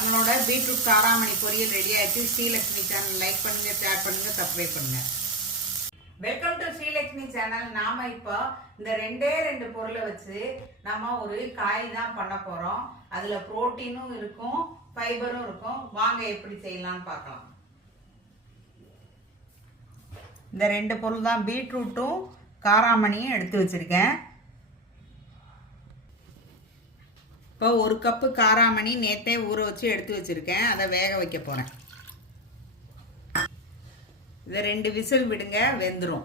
நம்மளோட பீட்ரூட் காராமணி பொரியல் ரெடி ஆயிடுச்சு. ஸ்ரீலக்ஷ்மி சேனல் லைக் பண்ணுங்க ஷேர் பண்ணுங்க சப்ஸ்கிரைப் பண்ணுங்க. வெல்கம் டு ஸ்ரீலக்ஷ்மி சேனல் நாம இப்போ இந்த ரெண்டே ரெண்டு பொருளை வச்சு நம்ம ஒரு காய் தான் பண்ண போறோம். அதுல புரோட்டீனும் இருக்கும் ஃபைபரும் இருக்கும். வாங்க எப்படி செய்யலாம்னு பார்க்கலாம். இந்த ரெண்டு பொருள் தான் பீட்ரூட்டும் காராமணியும் எடுத்து வச்சிருக்கேன். இப்போ ஒரு கப்பு காராமணி நேத்தே ஊற வச்சு எடுத்து வச்சிருக்கேன். அதை வேக வைக்க போகிறேன் இதை ரெண்டு விசில் விடுங்க வெந்துடும்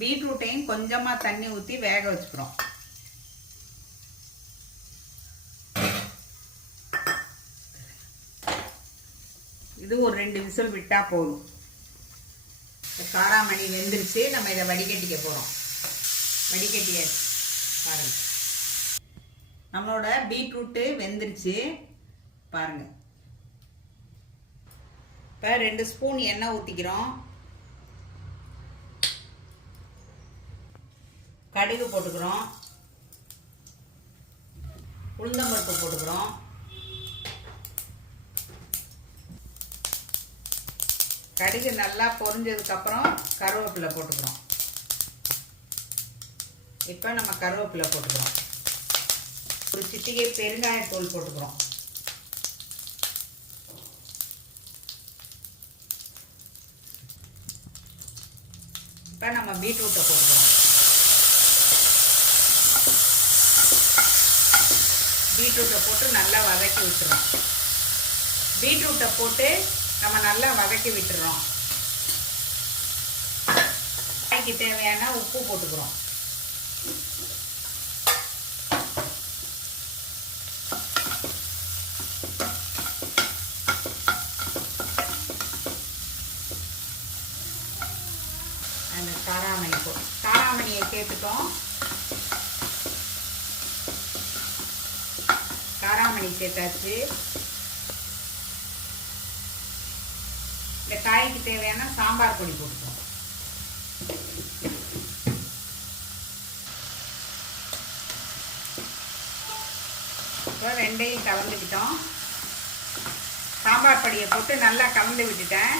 பீட்ரூட்டையும் கொஞ்சமாக தண்ணி ஊற்றி வேக வச்சுக்கிறோம். இது ஒரு ரெண்டு விசில் விட்டால் போதும். காராமணி வெந்துருச்சு. நம்ம இதை வடிகட்டிக்க போகிறோம் வடிகட்டியாச்சு. பாருங்க. நம்மளோட பீட்ரூட்டு வெந்துருச்சு. பாருங்க. இப்போ ரெண்டு ஸ்பூன் எண்ணெய் ஊற்றிக்கிறோம் கடுகு போட்டுக்கிறோம். உளுந்தம்பருப்பு போட்டுக்கிறோம். கடுகு நல்லா பொரிஞ்சதுக்கப்புறம் கருவேப்பிலை போட்டுக்கிறோம். இப்போ நம்ம கருவேப்பிலை போட்டுக்கிறோம். ஒரு சிட்டிகை பெருங்காயத்தூள் போட்டுக்கிறோம். இப்போ நம்ம பீட்ரூட்டை போட்டுக்கிறோம். பீட்ரூட்டை போட்டு நல்லா வதக்கி விட்டுறோம். பீட்ரூட்டை போட்டு நம்ம நல்லா வதக்கி விட்டுறோம். காய்க்கு தேவையான உப்பு போட்டுக்கிறோம். அந்த காராமணி போ. காராமணியை சேர்த்துட்டோம். காராமணி சேர்த்தாச்சு. இந்த காய்க்கு தேவையான சாம்பார் பொடி போட்டுக்கோம் இப்போ ரெண்டையும் கலந்துக்கிட்டோம். சாம்பார் பொடியை போட்டு நல்லா கலந்து விட்டுட்டேன்.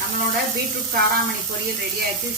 நம்மளோட பீட்ரூட் காராமணி பொரியல் ரெடி ஆயிடுச்சு.